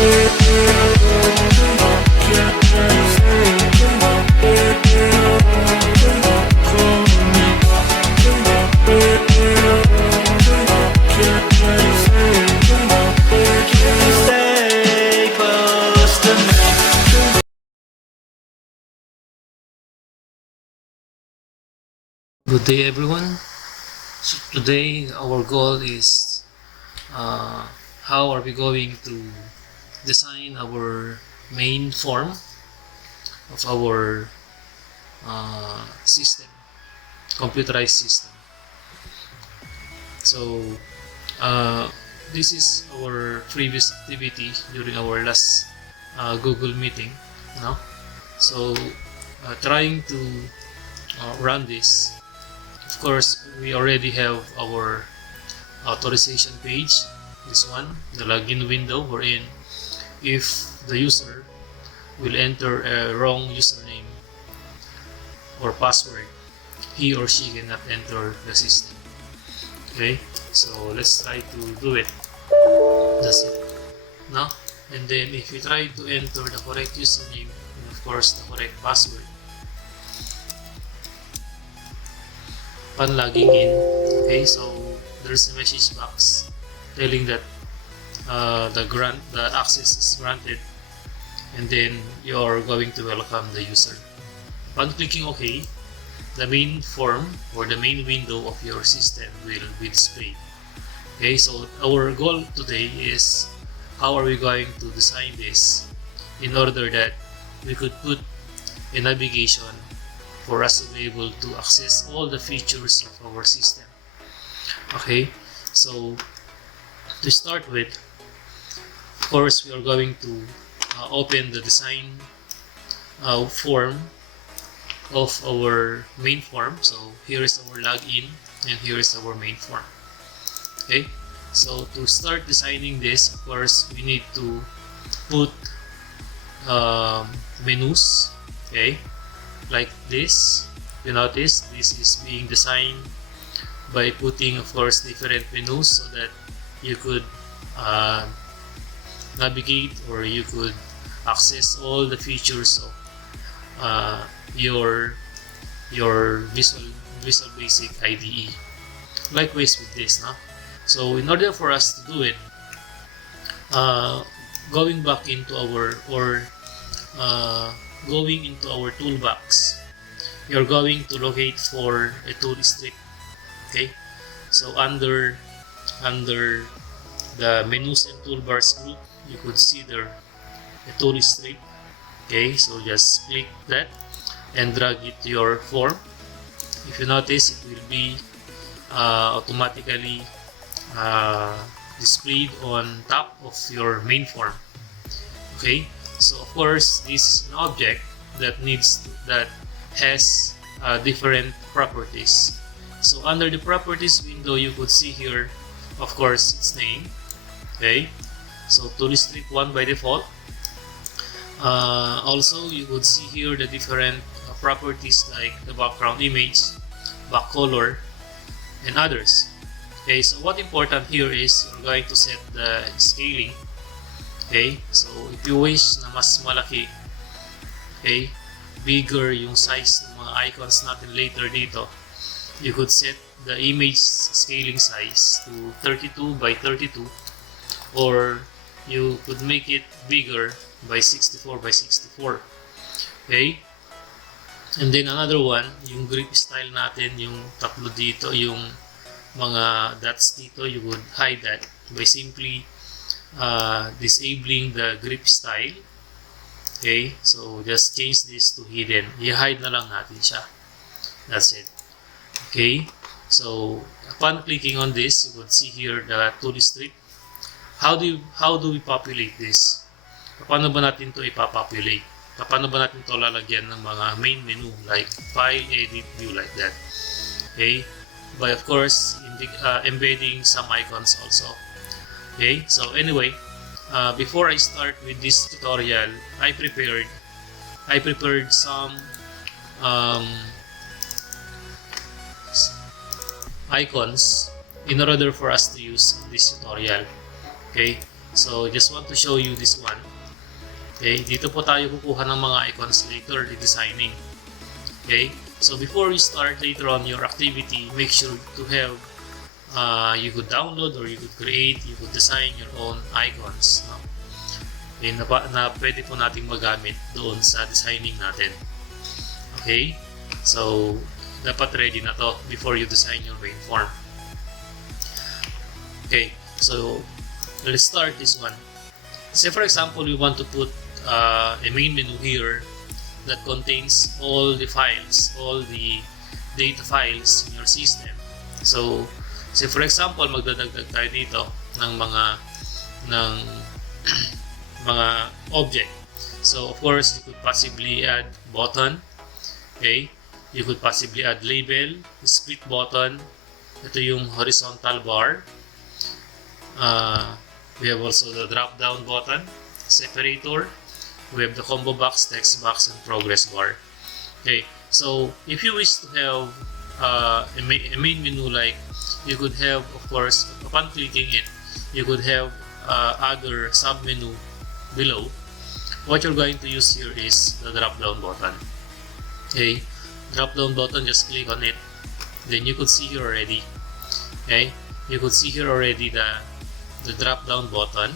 Good day everyone. So today our goal is how are we going to design our main form of our system, computerized system. So this is our previous activity during our last Google meeting. No? So trying to run this. Of course, we already have our authorization page, this one, the login window, wherein if the user will enter a wrong username or password, he or she cannot enter the system. Okay, so let's try to do it. That's it. No? And then if you try to enter the correct username and of course the correct password, upon logging in, okay, so there's a message box telling that the access is granted, and then you're going to welcome the user. Upon clicking OK, the main form or the main window of your system will be displayed. Okay, so our goal today is how are we going to design this in order that we could put a navigation for us to be able to access all the features of our system. Okay, so to start with, of course, we are going to open the design form of our main form. So here is our login and here is our main form. Okay, so to start designing this, of course, we need to put menus. Okay, like this. You notice this is being designed by putting, of course, different menus so that you could navigate or you could access all the features of your Visual Basic IDE. Likewise with this, no? So in order for us to do it, going back into our going into our toolbox, you're going to locate for a tool strip. Okay, so under the menus and toolbars group, you could see there a tool strip. Okay, so just click that and drag it to your form. If you notice, it will be automatically displayed on top of your main form. Okay, so of course this is an object that has different properties. So under the properties window, you could see here, of course, its name. Okay, so tool strip 1 by default. Also, you could see here the different properties like the background image, back color, and others. Okay, so what important here is you're going to set the scaling. Okay, so if you wish na mas malaki, okay, bigger yung size ng mga icons natin later dito, you could set the image scaling size to 32 by 32, or you could make it bigger by 64 by 64. Okay, and then another one, yung grip style natin, yung tatlo dito, yung mga dots dito, you would hide that by simply disabling the grip style. Okay, so just change this to hidden. I-hide na lang natin siya. That's it. Okay, so upon clicking on this, you would see here the tool strip. How do we populate this? Paano ba natin to ipapopulate? Paano ba natin to lalagyan ng mga main menu like file, edit, view, like that? Okay, by of course embedding some icons also. Okay, so anyway, before I start with this tutorial, I prepared some icons in order for us to use in this tutorial. Okay, So, just want to show you this one. Okay, dito po tayo kukuha ng mga icons later in designing. Okay, so before you start later on your activity, make sure to have you could download or you could create, you could design your own icons, no? Okay, na pwede po nating magamit doon sa designing natin. Okay, so dapat ready na to before you design your main form. Okay, so let's start this one. Say for example, we want to put a main menu here that contains all the files, all the data files in your system. So, say for example, magdadagdag tayo dito ng mga object. So, of course, you could possibly add button. Okay, you could possibly add label, split button. Ito yung horizontal bar. We have also the drop down button, separator. We have the combo box, text box, and progress bar. Okay, so if you wish to have a main menu, like you could have, of course, upon clicking it, you could have other sub menu below. What you're going to use here is the drop down button. Okay, drop down button, just click on it. Then you could see here already. Okay, you could see here already the drop down button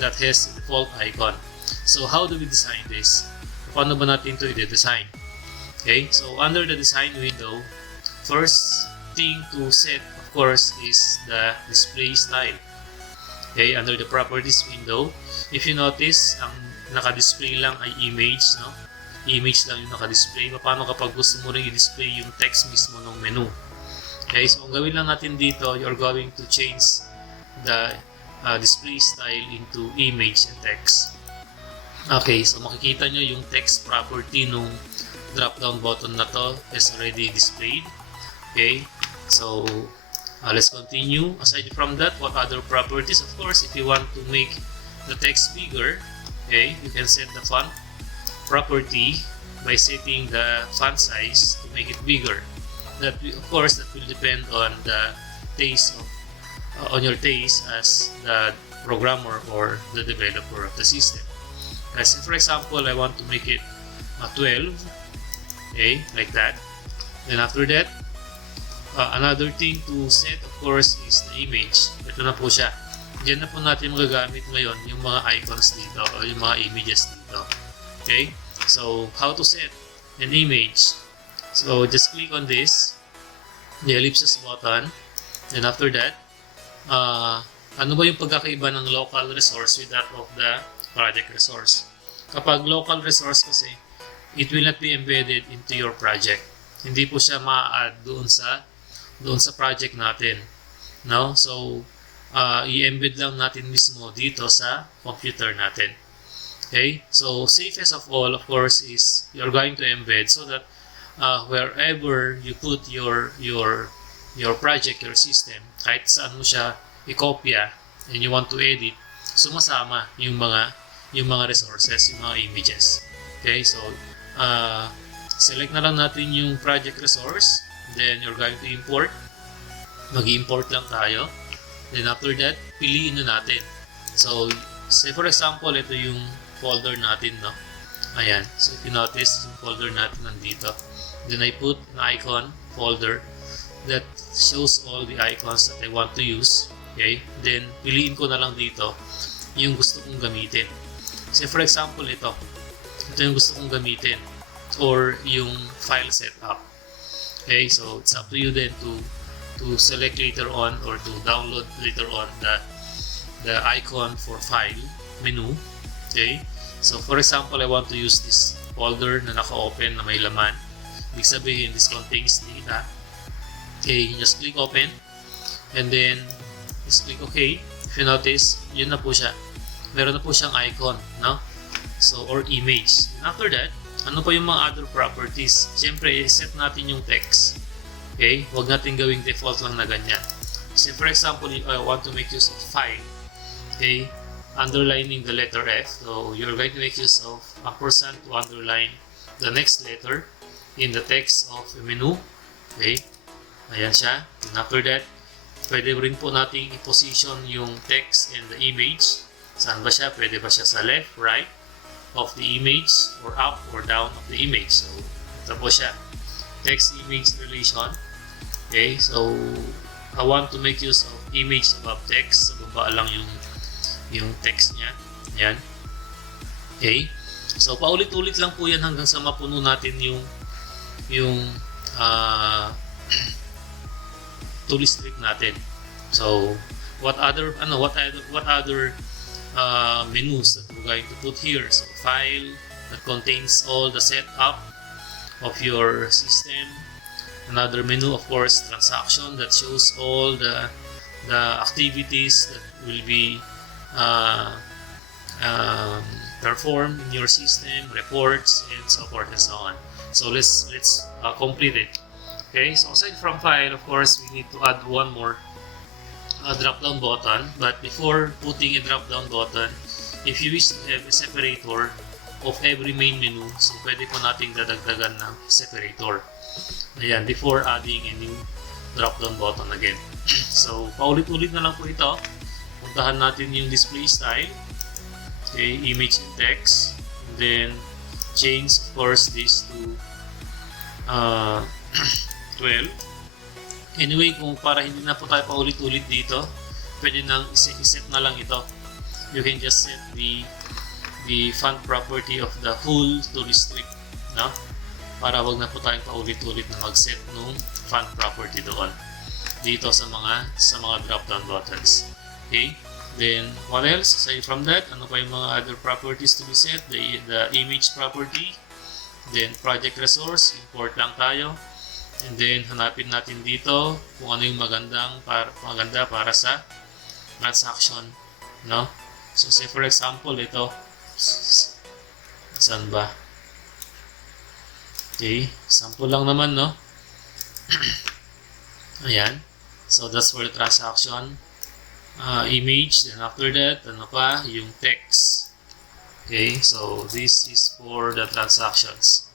that has the default icon. So how do we design this? Paano ba natin ito i-design? Okay, so under the design window, first thing to set, of course, is the display style. Okay, under the properties window, if you notice, ang naka-display lang ay image, no? Image lang yung naka-display. Paano kapag gusto mo rin i-display yung text mismo ng menu? Okay, so ang gawin lang natin dito, you're going to change the display style into image and text. Okay, so makikita nyo yung text property nung drop-down button na to is already displayed. Okay, so let's continue. Aside from that, what other properties? Of course, if you want to make the text bigger, okay, you can set the font property by setting the font size to make it bigger. That of course, that will depend on the taste of on your taste as the programmer or the developer of the system. As for example, I want to make it 12, okay, like that. Then after that, another thing to set, of course, is the image. Ito na po siya. Diyan na po natin magagamit ngayon yung mga icons dito o yung mga images dito. Okay, so how to set an image? So just click on this, the ellipsis button. Then after that, ano ba yung pagkakaiba ng local resource with that of the project resource? Kapag local resource kasi, it will not be embedded into your project. Hindi po siya ma-add doon sa project natin, no? So i-embed lang natin mismo dito sa computer natin. Okay, so safest of all, of course, is you're going to embed so that wherever you put your project, your system, kahit saan mo siya i-kopya and you want to edit, sumasama yung mga resources, yung mga images. Okay, so select na lang natin yung project resource, then you're going to import. Mag-import lang tayo. Then after that, piliin na natin. So say for example, ito yung folder natin, no? Ayan, so if you notice, yung folder natin nandito. Then I put an icon folder that shows all the icons that I want to use. Okay, then piliin ko na lang dito yung gusto kong gamitin. Say for example, ito yung gusto kong gamitin or yung file setup. Okay, so it's up to you then to select later on or to download later on the icon for file menu. Okay, so for example, I want to use this folder na naka-open na may laman. Ibig sabihin, this contains data. Okay, just click open and then just click OK. If you notice, yun na po siya. Meron na po siyang icon, no? So, or image. And after that, ano pa yung mga other properties? Siyempre, set natin yung text. Okay? Huwag natin gawing default lang na ganyan. So, for example, if I want to make use of file, okay, underlining the letter F. So, you're going to make use of ampersand to underline the next letter in the text of a menu. Okay? Ayan siya. And after that, pwede rin po nating i-position yung text and the image Saan ba siya? Pwede ba siya sa left, right of the image, or up or down of the image? So, ito po siya. Text-image relation. Okay, so I want to make use of image above text. Sa baba lang yung text niya. Yan. Okay. So, paulit-ulit lang po yan hanggang sa mapuno natin yung tool strip natin. So, what other menus that we're going to put here? So, file that contains all the setup of your system. Another menu, of course, transaction that shows all the activities that will be performed in your system, reports, and so forth and so on. So let's complete it. Okay, so aside from file, of course, we need to add one more drop-down button. But before putting a drop-down button, if you wish to have a separator of every main menu, so pwede po nating dadagdagan ng separator. Ayan, before adding a new drop-down button again. So, paulit-ulit na lang po ito. Puntahan natin yung display style. Okay, image and text. And then, change, of course, this to 12. Anyway, kung para hindi na po tayo paulit-ulit dito, pwede nang iset na lang ito. You can just set the font property of the whole to restrict, no? Para wag na po tayong paulit-ulit na mag-set ng font property doon dito sa mga drop-down buttons. Okay? Then, what else? Aside from that, ano pa yung mga other properties to be set? The image property. Then, project resource. Import lang tayo. And then, hanapin natin dito kung ano yung maganda para sa transaction. No? So, say for example, ito. Saan ba? Okay. Sample lang naman, no? Ayan. So, that's for the transaction. Image. Then, after that, ano pa? Yung text. Okay. So, this is for the transactions.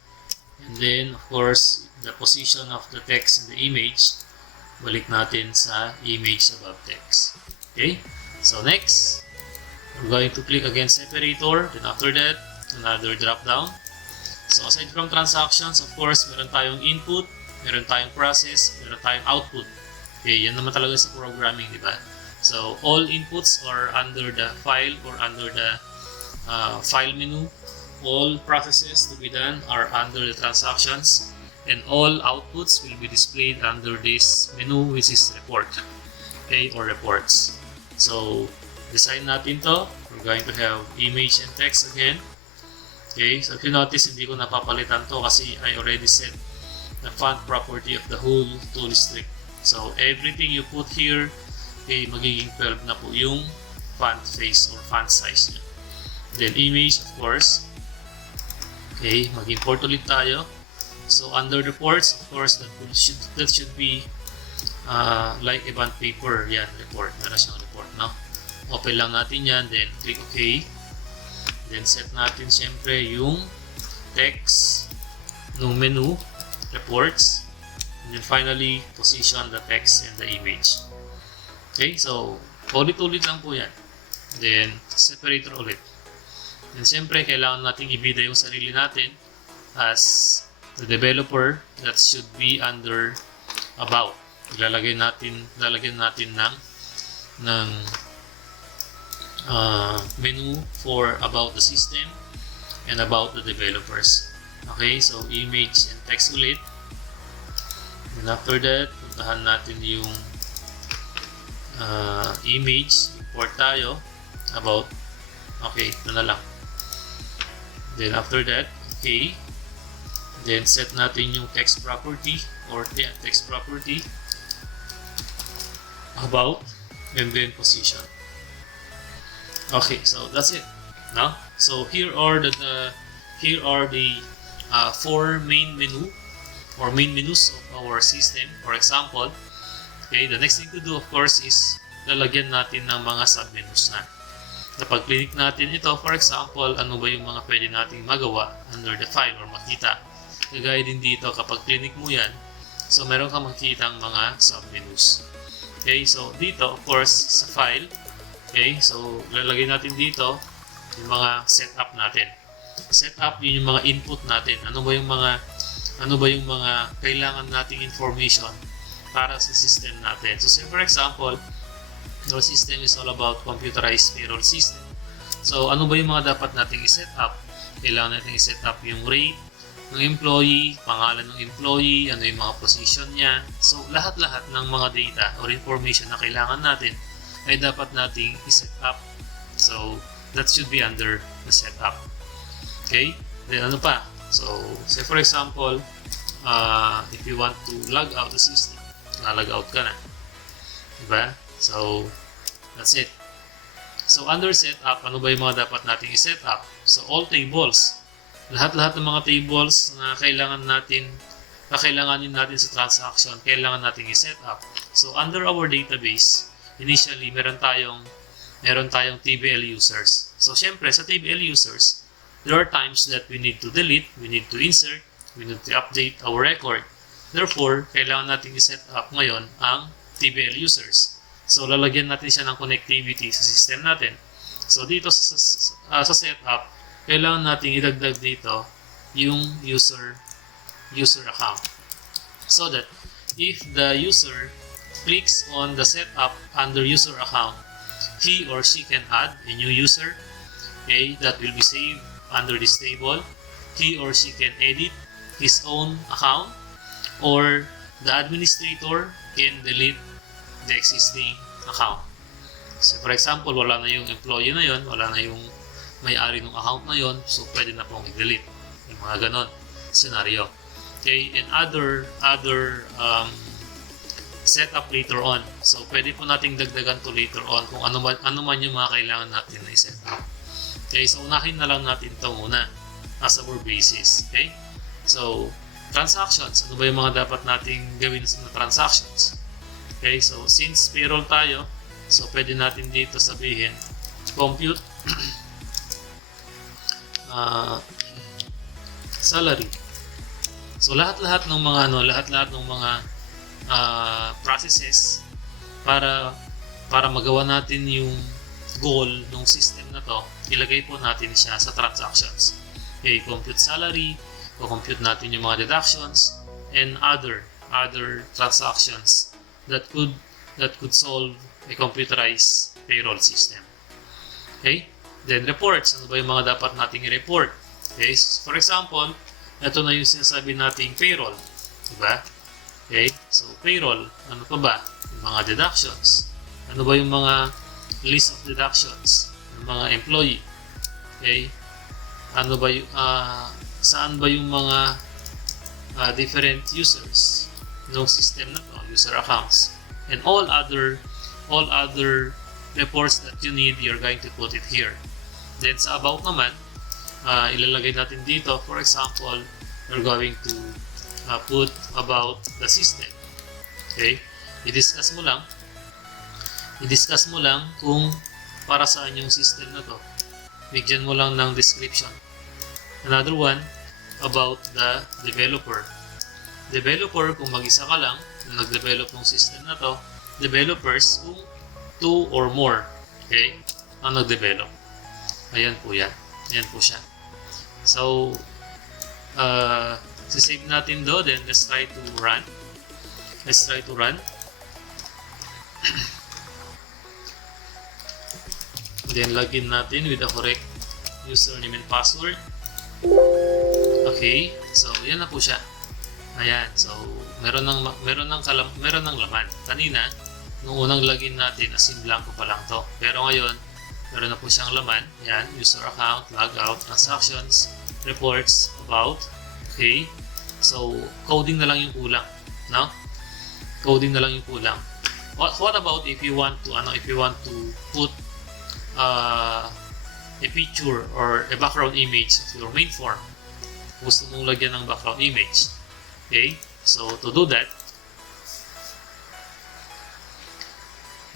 And then, of course, the position of the text in the image, balik natin sa image above text. Okay? So, next, we're going to click again separator. Then, after that, another drop down. So, aside from transactions, of course, meron tayong input, meron tayong process, meron tayong output. Okay, yan naman talaga sa programming, di ba? So, all inputs are under the file or under the file menu. All processes to be done are under the transactions, and all outputs will be displayed under this menu, which is report, okay, or reports. So, design natin to. We're going to have image and text again. Okay, so if you notice, hindi ko napapalitan to kasi I already set the font property of the whole tool strip. So, everything you put here, okay, magiging 12 na po yung font face or font size niya. Then, image, of course. Okay, mag-import ulit tayo. So, under the ports, of course, that should be like a bond paper. Yan, report. Meron siyang report, no? Open lang natin yan, then click OK. Then, set natin siyempre yung text ng menu, reports. And then, finally, position the text and the image. Okay, so, ulit-ulit lang po yan. Then, separator ulit. And siyempre, kailangan natin ibida yung sarili natin as the developer. That should be under about. Lalagyan natin ng menu for about the system and about the developers. Okay, so image and text ulit. And after that, puntahan natin yung image. Import tayo. About. Okay, ito na lang. Then after that, okay. Then set natin yung text property or text property. About. And then position. Okay, so that's it. No? So here are the four main menu or main menus of our system. For example, okay, the next thing to do, of course, is lalagyan natin ng mga submenus na. Kapag click natin ito, for example, ano ba yung mga pwede nating magawa under the file or makita. Kagaya din dito, kapag click mo yan, so meron kang makikita ang mga submenus. Okay, so dito, of course, sa file, Okay, so lalagay natin dito yung mga setup natin. Setup, yun yung mga input natin. Ano ba yung mga kailangan nating information para sa system natin. So say for example, our system is all about computerized payroll system. So ano ba yung mga dapat nating i-set up? Kailangan natin i-set up yung rate ng employee, pangalan ng employee, ano yung mga position niya. So lahat-lahat ng mga data or information na kailangan natin ay dapat nating i-set up. So that should be under the setup. Okay? Then ano pa? So say for example, if you want to log out the system, log out ka na. Diba? So that's it. So under setup, ano ba yung mga dapat nating i-set up? So all tables. Lahat-lahat ng mga tables na kailanganin natin sa transaction, kailangan nating i-set up. So under our database, initially meron tayong TBL users. So syempre sa TBL users, there are times that we need to delete, we need to insert, we need to update our record. Therefore, kailangan nating i-set up ngayon ang TBL users. So lalagyan natin siya ng connectivity sa system natin. So dito sa setup, kailangan nating idagdag dito yung user account. So that if the user clicks on the setup under user account, he or she can add a new user, okay, that will be saved under this table. He or she can edit his own account, or the administrator can delete the existing account. So for example, wala na yung employee na yon, wala na yung may-ari ng account na yon, so pwede na pong i-delete yung mga ganon scenario. Okay, and other setup later on. So pwede po nating dagdagan to later on kung ano man yung mga kailangan natin na i-set up. Okay, so unahin na lang natin ito muna as our basis. Okay, so transactions, ano ba yung mga dapat nating gawin na transactions? Okay, so since payroll tayo, so pwede natin dito sabihin compute salary. So lahat-lahat ng mga processes para magawa natin yung goal ng system na to, ilagay po natin siya sa transactions. Okay, compute salary, compute natin yung mga deductions and other transactions that could solve a computerized payroll system. Okay? Then reports, ano ba yung mga dapat nating i-report? Okay, for example, ito na yung sinasabi nating payroll, diba? Okay, so payroll, ano pa ba? Yung mga deductions. Ano ba yung mga list of deductions ng mga employee? Okay, ano ba yung saan ba yung mga different users ng system na to, user accounts, and all other reports that you need, you're going to put it here. Then sa about naman, ilalagay natin dito, for example, we're going to put about the system. Okay, i-discuss mo lang kung para saan yung system na to. Bigyan mo lang ng description. Another one, about the developer. Developer, kung mag-isa ka lang na nag-develop ng system na to. Developers, kung 2 or more, okay, ang nag-develop. Ayan po yan. Ayan po siya. So, save natin do, then let's try to run. Then login natin with the correct username and password. Okay, so yan na po siya. Ayan, so meron ng laman. Kanina, nung unang login natin, as in blanco pa lang to. Pero ngayon, meron na po siyang laman. Yan, user account, logout, transactions, reports, about. Okay, so coding na lang yung kulang, no? Coding na lang yung kulang. What about if you want to put a picture or a background image of your main form? Gusto mong lagyan ng background image. Okay, so to do that,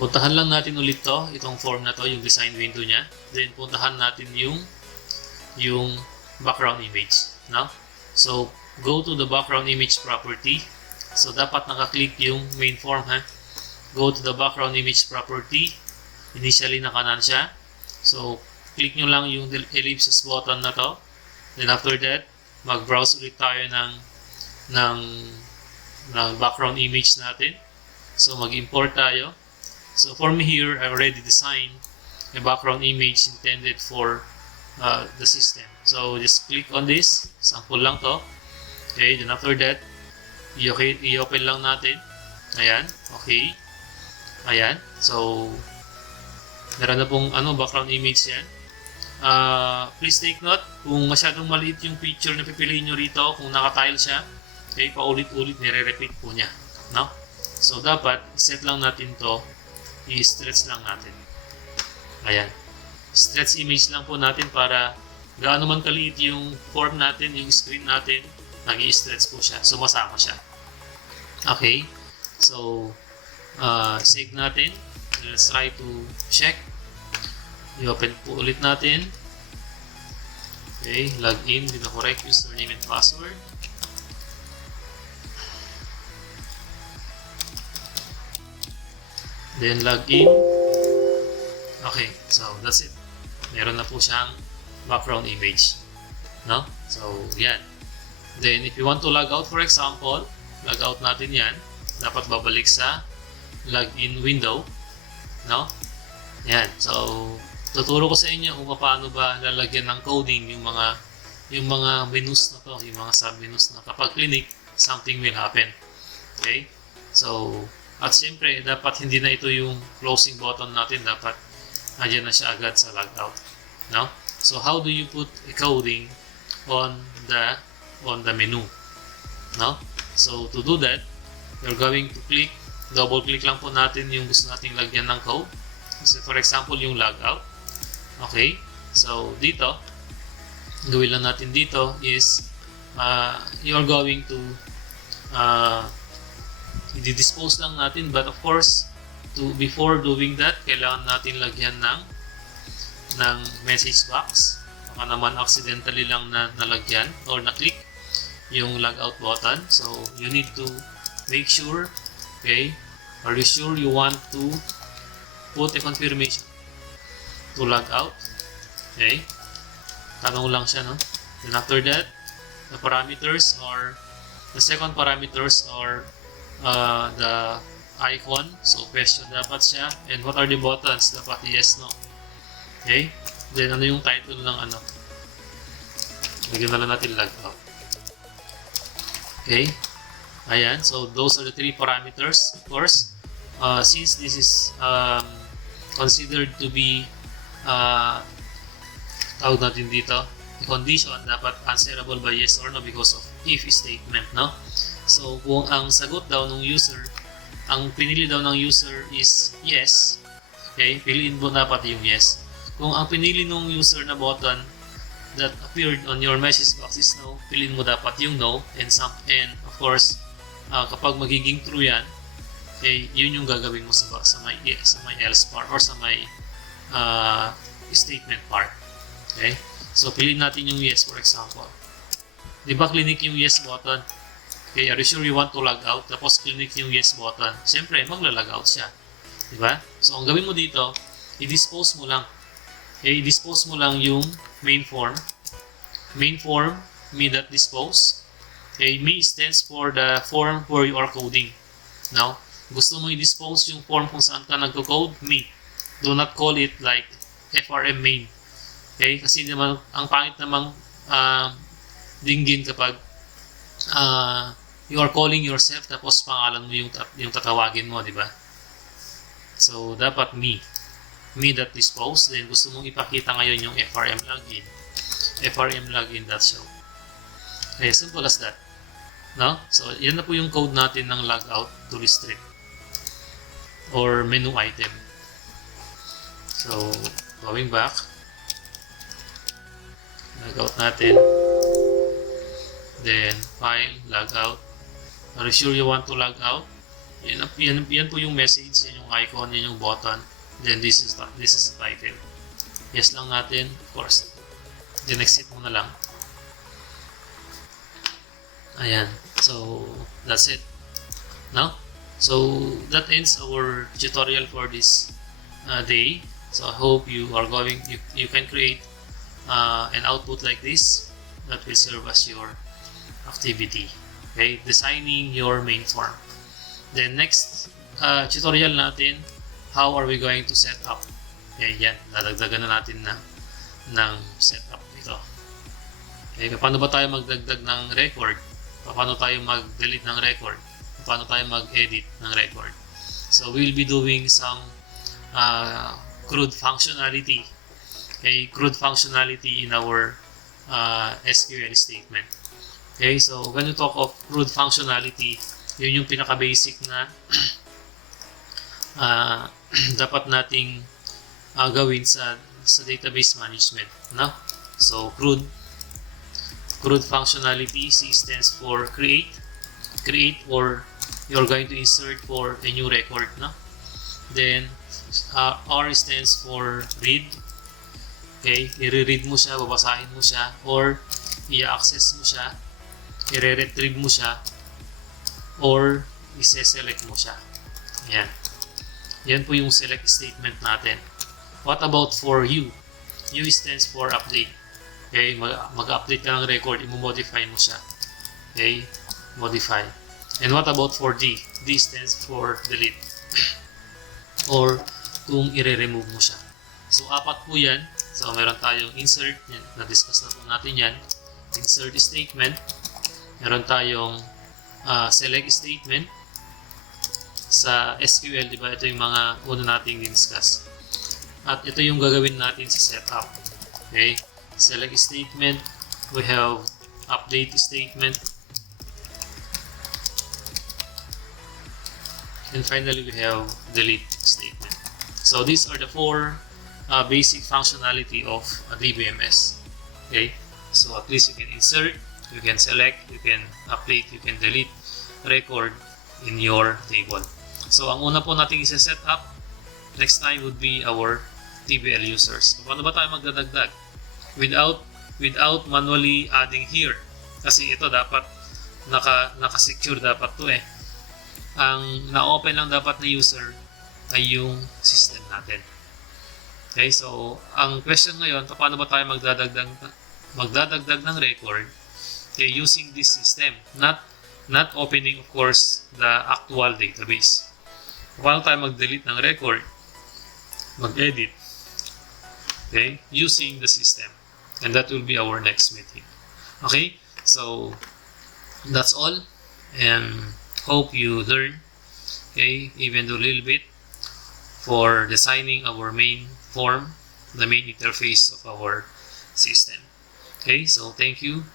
puntahan lang natin ulit itong form na to, yung design window niya. Then puntahan natin yung background image, no? So go to the background image property. So dapat nakaklik yung main form, ha? Go to the background image property. Initially, nakanan siya. So, click nyo lang yung ellipsis button na to. Then after that, mag-browse ulit tayo ng, ng background image natin. So, mag-import tayo. So, for me here, I already designed a background image intended for the system. So, just click on this. Sample lang to. Okay, then after that, i-open lang natin. Ayan, okay. Ayan, so, meron na pong background image yan. Please take note, kung masyadong maliit yung picture na pipiliin nyo rito, kung naka-tile siya, okay, paulit-ulit nire-repeat po niya. No? So, dapat, set lang natin to, i-stretch lang natin. Ayan. Stretch image lang po natin para gaano man kaliit yung form natin, yung screen natin, nag-i-stretch po siya. Sumasama siya. Okay. So, save natin. Let's try to check. I-open po ulit natin. Okay. Log in with the correct username and password. Then log in. Okay. So, that's it. Meron na po siyang background image. No? So, yan. Then, if you want to log out, for example, log out natin yan. Dapat babalik sa login window. No? Yan. So, tuturo ko sa inyo kung paano ba lalagyan ng coding yung mga menus na to, yung mga sub-menus na kapag click, something will happen. Okay? So, at siyempre, dapat hindi na ito yung closing button natin. Dapat, andyan na siya agad sa logout. No? So, how do you put a coding on the menu? No? So, to do that, you're going to double click lang po natin yung gusto nating lagyan ng code. So, for example, yung logout. Okay? So, dito, gawin lang natin dito is, you're going to, i-dispose lang natin, but of course, before doing that, kailangan natin lagyan ng message box. Baka naman accidentally lang nalagyan or na-click yung logout button. So, you need to make sure, okay, are you sure you want to put a confirmation to log out? Okay, tanong lang siya, no? Then after that, the parameters or the second parameters are the icon. So, question dapat siya. And what are the buttons? Dapat yes, no. Okay, then ano yung title ng lagyan na lang natin logout. Okay. Ayan. So, those are the three parameters. Of course, since this is considered to be tawag natin dito, a condition, dapat answerable by yes or no because of if statement, no? So, kung ang sagot daw ng user, ang pinili daw ng user is yes, okay, piliin mo dapat yung yes. Kung ang pinili ng user na button that appeared on your message box is no, piliin mo dapat yung no, and of course, kapag magiging true yan, okay, yun yung gagawin mo sa may else part or sa may statement part. Okay? So, piliin natin yung yes, for example. Di ba clinic yung yes button? Okay, are you sure you want to log out? Tapos clinic yung yes button. Siyempre, magla-log out siya. Di ba? So, ang gawin mo dito, i-dispose mo lang. Okay, i-dispose mo lang yung main form. Main form, me.dispose. Okay, me stands for the form where you are coding. Now, gusto mo i-dispose yung form kung saan ka nagko-code? Me. Do not call it like FRM main. Okay, kasi naman, ang pangit namang dinggin kapag you are calling yourself tapos pangalan mo yung tatawagin mo, di ba? So, dapat me. Me.dispose. Then, gusto mong ipakita ngayon yung FRM login. FRM login.show. Okay, simple as that. No? So, yan na po yung code natin ng logout to restrict or menu item. So, going back, logout natin. Then, file, logout. Are you sure you want to log out? Yan po yung message, yan yung icon, yan yung button. Then, this is the title. Yes lang natin, of course. Then, exit mo na lang. Ayan. So, that's it. No? So, that ends our tutorial for this day. So I hope you can create an output like this that will serve as your activity. Okay, designing your main form. Then next tutorial natin, how are we going to set up? Okay, yan, dadagdagan na natin ng setup dito. Okay, paano ba tayo magdagdag ng record? Paano tayo mag-delete ng record? Paano tayo mag-edit ng record? So we'll be doing some crude functionality. Okay, crude functionality in our SQL statement. Okay, so when you talk of crude functionality, yun yung pinaka-basic na dapat nating gawin sa database management, no? So crude functionality, C stands for create, or you're going to insert for a new record, no? Then R stands for read. Okay, i-read mo siya, babasahin mo siya, or i-access mo siya, i-retrieve mo siya, or i-select mo siya. Yan. Yan po yung select statement natin. What about for U? U stands for update. Okay, mag-update ka ng record, i-modify mo siya. Okay, modify. And what about for D? D stands for delete. Or kung i-remove mo siya. So, apat po yan. So, meron tayong insert. Yan, na-discuss na po natin yan. Insert statement. Meron tayong select statement. Sa SQL, di ba? Ito yung mga una nating discuss. At ito yung gagawin natin sa setup. Okay? Select statement. We have update statement. And finally, we have delete statement. So these are the four basic functionality of a DBMS. Okay? So at least you can insert, you can select, you can update, you can delete record in your table. So ang una po nating isa-set up next time would be our TBL users. Paano ba tayo magdadagdag? Without manually adding here. Kasi ito dapat naka-secure dapat to eh. Ang na-open lang dapat na user ay yung system natin. Okay, so ang question ngayon, paano ba tayo magdadagdag ng record using this system? Not opening, of course, the actual database. Paano tayo mag-delete ng record? Mag-edit. Okay, using the system. And that will be our next meeting. Okay, so that's all. And hope you learn, okay, even though a little bit, for designing our main form, the main interface of our system. Okay, so thank you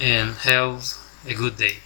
and have a good day.